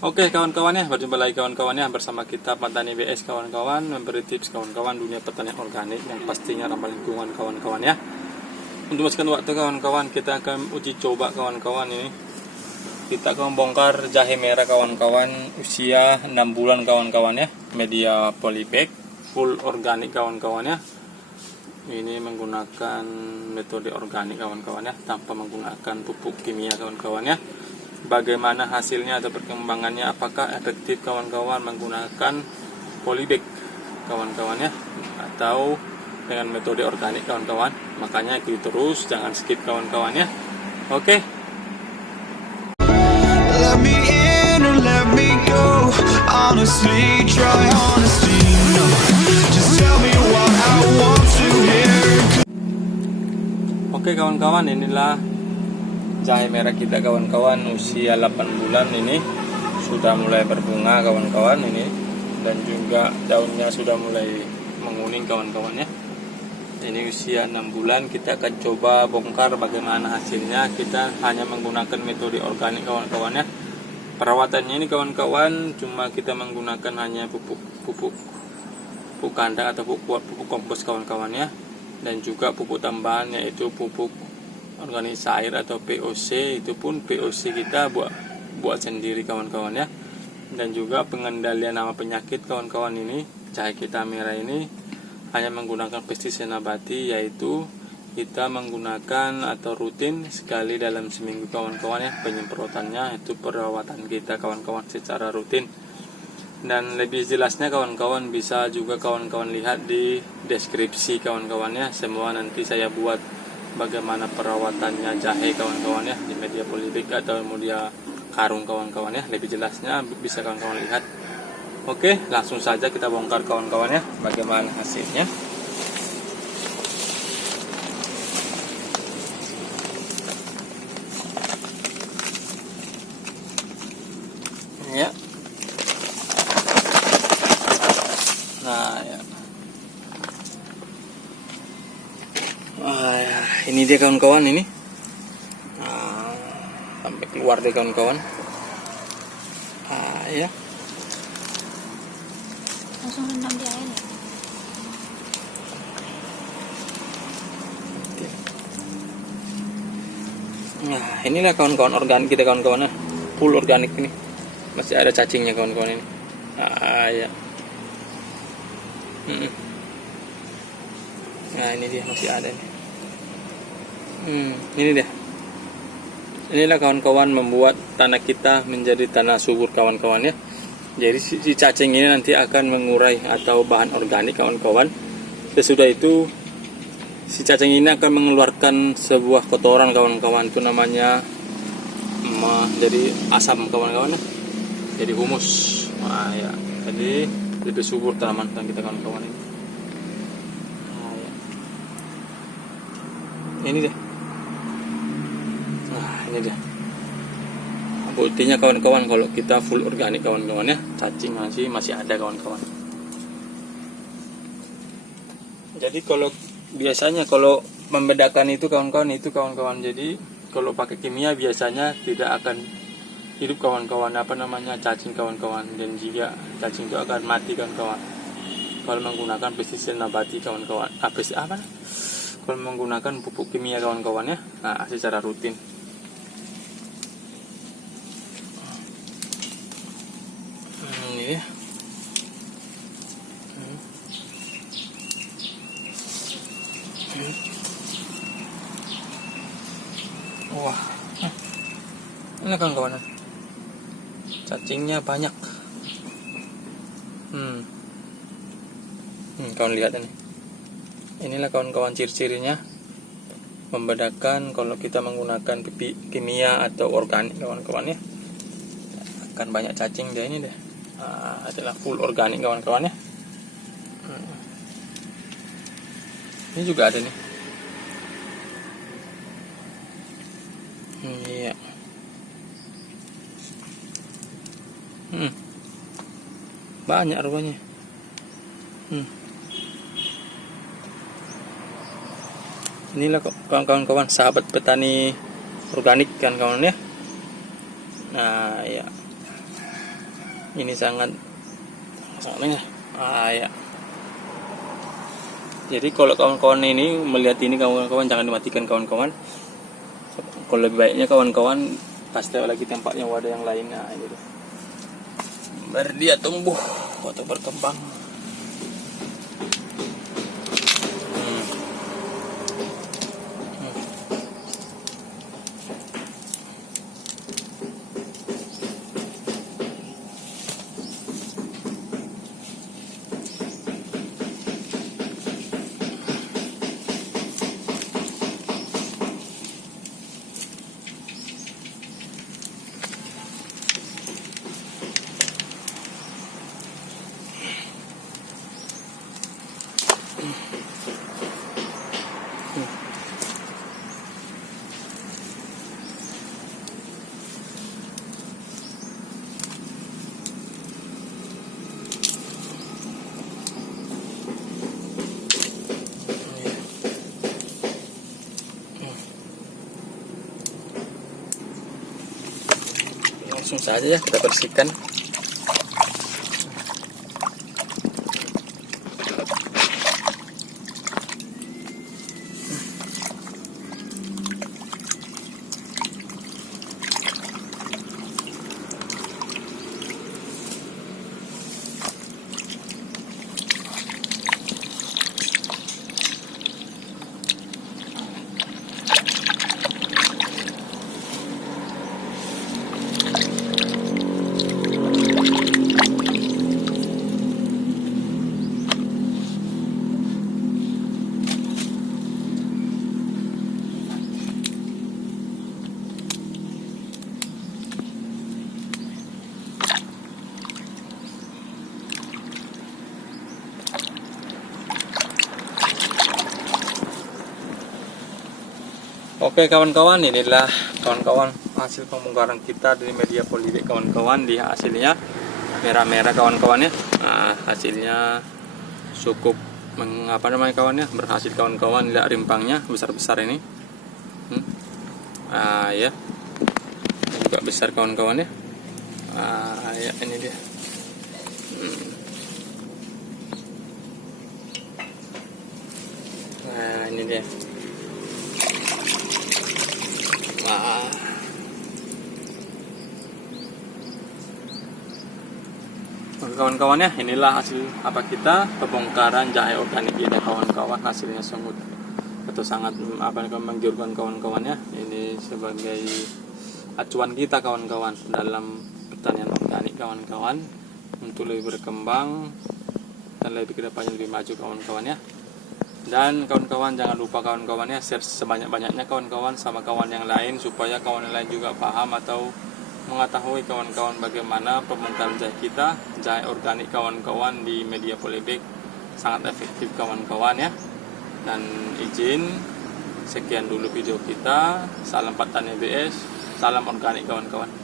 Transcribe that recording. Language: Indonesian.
Oke kawan-kawan ya, berjumpa lagi kawan-kawan ya bersama kita Petani BS kawan-kawan, memberi tips kawan-kawan dunia pertanian organik yang pastinya ramah lingkungan kawan-kawan ya. Untuk masukan waktu kawan-kawan, kita akan uji coba kawan-kawan ini. Kita akan bongkar jahe merah kawan-kawan usia 6 bulan kawan-kawan ya, media polybag full organik kawan-kawan ya. Ini menggunakan metode organik kawan-kawan ya, tanpa menggunakan pupuk kimia kawan-kawan ya. Bagaimana hasilnya atau perkembangannya, apakah efektif kawan-kawan menggunakan polybag kawan-kawan ya, atau dengan metode organik kawan-kawan. Makanya ikuti terus, jangan skip kawan-kawan ya. Oke. Let me in or let me go. Honestly, try honesty. No, just tell me what I want to hear. Oke kawan-kawan, inilah jahe merah kita kawan-kawan usia 8 bulan. Ini sudah mulai berbunga kawan-kawan ini, dan juga daunnya sudah mulai menguning kawan-kawan ya. Ini usia 6 bulan, kita akan coba bongkar bagaimana hasilnya. Kita hanya menggunakan metode organik kawan-kawan ya. Perawatannya ini kawan-kawan cuma kita menggunakan hanya pupuk kandang atau pupuk kompos kawan-kawan ya, dan juga pupuk tambahan yaitu pupuk organik cair atau POC. Itu pun POC kita buat sendiri kawan-kawan ya. Dan juga pengendalian hama penyakit kawan-kawan, ini jahe kita merah ini hanya menggunakan pestisida nabati, yaitu kita menggunakan atau rutin sekali dalam seminggu kawan-kawan ya penyemprotannya. Itu perawatan kita kawan-kawan secara rutin. Dan lebih jelasnya kawan-kawan bisa juga kawan-kawan lihat di deskripsi kawan-kawan ya. Semua nanti saya buat bagaimana perawatannya jahe kawan-kawan ya di media polybag atau media karung kawan-kawan ya. Lebih jelasnya bisa kawan-kawan lihat. Oke, langsung saja kita bongkar kawan-kawan ya bagaimana hasilnya. Ya. Nah ya. Ini dia kawan-kawan ini. Nah, sampai keluar deh kawan-kawan. Ya. Langsung rendam di air ya? Nah, inilah kawan-kawan organik kita kawan-kawan ya. Full organik ini. Masih ada cacingnya kawan-kawan ini. Ya. Nah, ini dia masih ada nih. Ini dia. Inilah kawan-kawan membuat tanah kita menjadi tanah subur kawan-kawan ya. Jadi si cacing ini nanti akan mengurai atau bahan organik kawan-kawan. Sesudah itu si cacing ini akan mengeluarkan sebuah kotoran kawan-kawan, itu namanya jadi asam kawan-kawan ya. Jadi humus. Nah ya. Jadi lebih subur tanaman kita kawan-kawan ini. Nah, ya. Ini dia. Nah ini dia. Buktinya kawan-kawan kalau kita full organik kawan-kawan ya, cacing masih ada kawan-kawan. Jadi kalau biasanya kalau membedakan itu kawan-kawan, jadi kalau pakai kimia biasanya tidak akan hidup kawan-kawan, cacing kawan-kawan, dan jika cacing itu akan mati kawan-kawan. Kalau menggunakan pestisida nabati kawan-kawan, kalau menggunakan pupuk kimia kawan-kawan ya, nah secara rutin. Ini ya. Wah, ini kawan-kawan, cacingnya banyak. Kawan lihat ini. Inilah kawan-kawan ciri-cirinya membedakan kalau kita menggunakan pupuk kimia atau organik kawan-kawan ya. Akan banyak cacing dia ini deh. Adalah full organik kawan-kawan ya. Ini juga ada nih. Iya. Banyak rupanya. Inilah kawan-kawan sahabat petani organik kan kawan ya. Nah ya. Ini sangat ya. Ya. Jadi kalau kawan-kawan ini melihat ini, kawan-kawan jangan dimatikan kawan-kawan. Kalau lebih baiknya kawan-kawan pasti lagi tempatnya wadah yang lain. Nah, ini tuh. Biar dia tumbuh atau berkembang. Langsung saja ya kita bersihkan. Oke kawan-kawan, inilah kawan-kawan hasil pembongkaran kita dari media polybag kawan-kawan. Di hasilnya merah-merah kawan-kawan ya. Nah, hasilnya cukup kawan ya, berhasil kawan-kawan. Lihat rimpangnya besar-besar ini. Ya. Ini juga besar kawan-kawan ya. Ya ini dia. Nah, ini dia. Oke kawan-kawan ya, inilah hasil apa kita pembongkaran jahe organik ini kawan-kawan. Hasilnya sangat menggiurkan kawan-kawan ya. Ini sebagai acuan kita kawan-kawan dalam pertanian organik kawan-kawan, untuk lebih berkembang dan lebih kedepannya lebih maju kawan-kawan ya. Dan kawan-kawan jangan lupa kawan-kawan ya, share sebanyak-banyaknya kawan-kawan sama kawan yang lain, supaya kawan yang lain juga paham atau mengetahui kawan-kawan bagaimana pembongkaran jahe kita, jahe organik kawan-kawan di media polybag sangat efektif kawan-kawan ya. Dan izin sekian dulu video kita. Salam Petani BS, salam organik kawan-kawan.